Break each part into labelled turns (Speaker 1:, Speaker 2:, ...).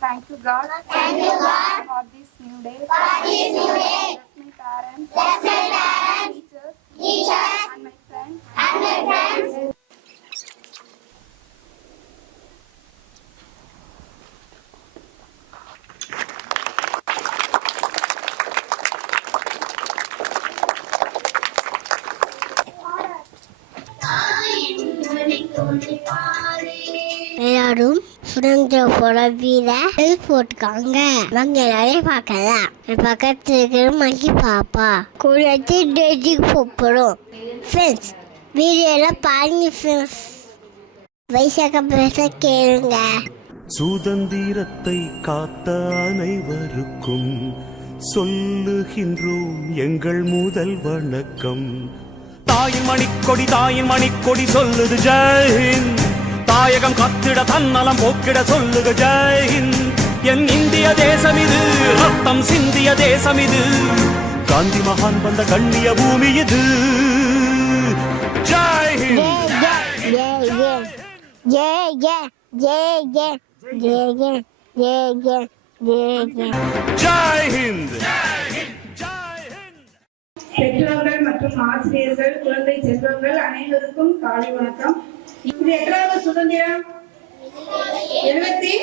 Speaker 1: Thank you, God. Thank you, God. For this new day. For this new day. Bless my parents. Bless my parents. Teachers. Teachers. And my friends. And my friends.
Speaker 2: எல்லாரும் சுதந்திர போற வீர போட்டுக்காங்க. அவங்க எல்லாரையும் பார்க்கலாம். என் பக்கத்துல இருக்கிற மங்கி பாப்பா. கூட டேஜிக்கு போகிறோம் ஃப்ரெண்ட்ஸ் வீடியோலாம் பாருங்க ஃப்ரெண்ட்ஸ் வைசாக்க பேச கேளுங்க.
Speaker 3: சுதந்திரத்தை காத்த அனைவருக்கும் சொல்லுகின்றோம் எங்கள் முதல் வணக்கம். தாயின் மணிக்கொடி தாயின் மணிக்கொடி சொல்லுது ஜெய்ஹிந்த் தாயகம் கத்திட தன்னலம் போக்கிட சொல்லுக ஜெய்ஹிந்த் என் இந்திய தேசம் இது ரத்தம் சிந்திய தேசம் இது காந்தி மகான் வந்த கண்ணிய பூமி இது ஜெய்ஹிந்த்
Speaker 2: ஏ ஏ ஏ ஏ ஏ ஏ ஏ ஏ ஏ ஏ ஏ
Speaker 3: ஜெய்ஹிந்த்
Speaker 4: பெற்றோர்கள் மற்றும் ஆசிரியர்கள் குழந்தை செல்வங்கள் அனைவருக்கும் காலை வணக்கம். இது எட்டாவது சுதந்திரம். எழுபத்தி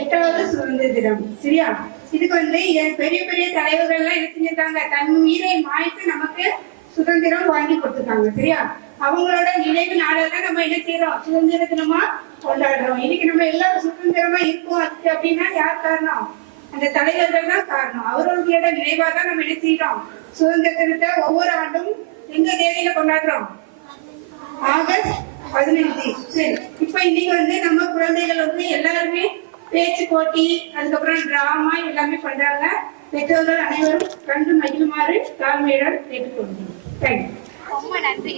Speaker 4: எட்டாவது சுதந்திர தினம் சரியா? இதுக்கு வந்து என் பெரிய பெரிய தலைவர்கள் எல்லாம் என்ன செஞ்சிருக்காங்க? தன் உயிரை மாய்த்து நமக்கு சுதந்திரம் வாங்கி கொடுத்துருக்காங்க. சரியா? அவங்களோட நினைவு நாளெல்லாம் நம்ம என்ன செய்யறோம் சுதந்திர தினமா கொண்டாடுறோம். இன்னைக்கு நம்ம எல்லாரும் சுதந்திரமா இருக்கோம் அதுக்கு அப்படின்னா யார் காரணம்? அந்த தலைவர்கள் தான் காரணம். அவர்களோட நினைவா தான் நம்ம என்ன செய்யறோம்? சுதந்திர தினத்தை ஒவ்வொரு ஆண்டும் எங்க தேதியில கொண்டாடுறோம்? ஆகஸ்ட் பதினஞ்சு சரி. இப்ப இன்னைக்கு வந்து நம்ம குழந்தைகள் வந்து எல்லாருமே பேச்சு போட்டி அதுக்கப்புறம் டிராமா எல்லாமே பண்றாங்க. பெற்றோர்கள் அனைவரும் கண்டு மகிழுமாறு தாழ்மையுடன் கேட்டுக்கொள்கிறோம். தேங்க்யூ
Speaker 1: ரொம்ப நன்றி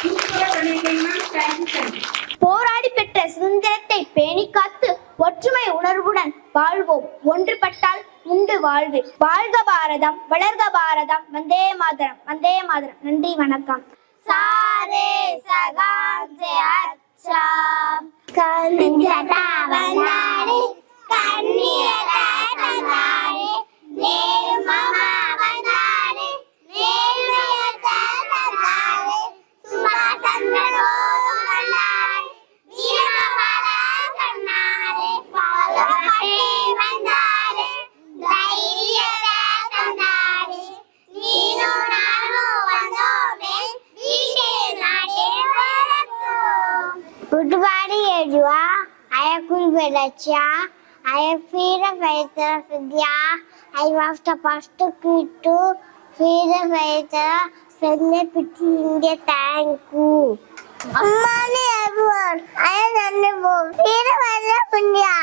Speaker 4: சூப்பரா பண்ணிருக்கீங்கன்னா தேங்க்யூ தேங்க்யூ
Speaker 5: போராடி பெற்ற சுதந்திரத்தை பேணி காத்து ஒற்றுமை உணர்வுடன் வாழ்வோம். ஒன்றுபட்டால் உண்டு வாழ்வு. வாழ்க பாரதம் வளர்க பாரதம். வந்தே மாதரம் வந்தே மாதரம். நன்றி வணக்கம். சாரே சகாம் ஜெ அச்சா yedua, ayakulvelacha, ayafira vaitara vidya, ayavasta pastu kitu, fira vaitara, fenne pitu india tanku. Ammani everyone, I am Nanabu, fira vaitara vidya.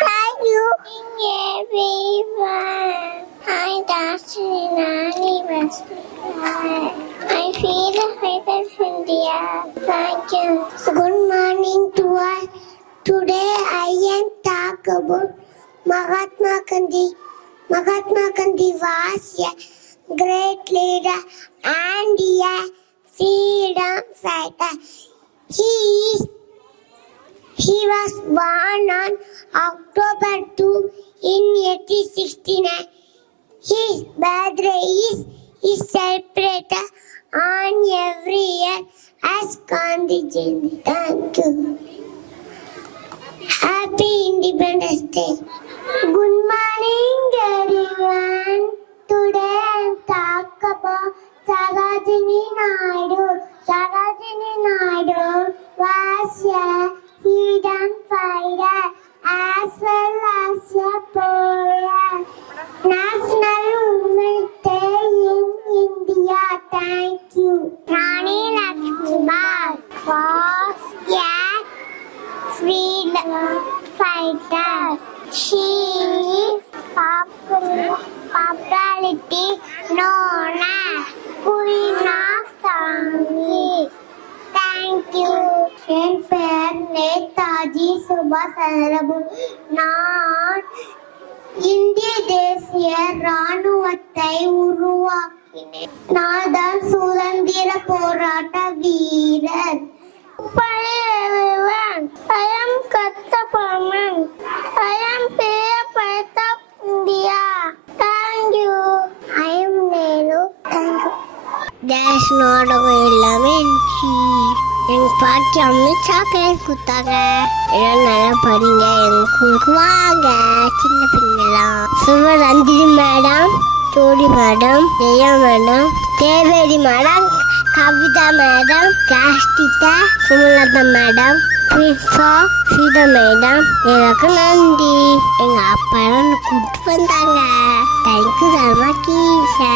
Speaker 5: Thank you. Thank everyone. Hi, Dashi Nani Vasudha. I feel a vaitara India. Thank you. Good Today I am talk about Mahatma Gandhi. Mahatma Gandhi was a great leader and a freedom fighter. He is he was born on October 2 in 1869. His birthday is, is celebrated on every year as Gandhi Jayanti. Thank you. Happy independence day good morning everyone today I'm talk about Sarojini Naidu Sarojini Naidu was a freedom fighter as well as a poet. National Women's Day in India. Thank you. Papality popularity known as Queen of Sangeet. Thank you. என் பெயர் நேதாஜி சுபாஷ் சந்திரபோஸ் நான் இந்திய தேசிய ராணுவத்தை உருவாக்கினேன் நான் தான் சுதந்திர போராட்ட வீரர்
Speaker 2: டான்ஸ் நாடகம் எல்லாமே இருந்துச்சு. எங்க பாட்டி அம்மா சாக்லேட் கொடுத்தாங்க. எல்லாம் நல்லா படிங்க. எங்க ஸ்கூலுக்கு வாங்க. சின்ன பிள்ளைலாம் Sivaranthiri madam Jodi madam Jaya madam Deveri madam Kavitha madam class teacher Sumalatha madam பிரின்ஸா Seetha madam எனக்கு நன்றி. எங்க அப்பா கூப்பிட்டு வந்தாங்க. தேங்க்யூ தர்மா கீஷா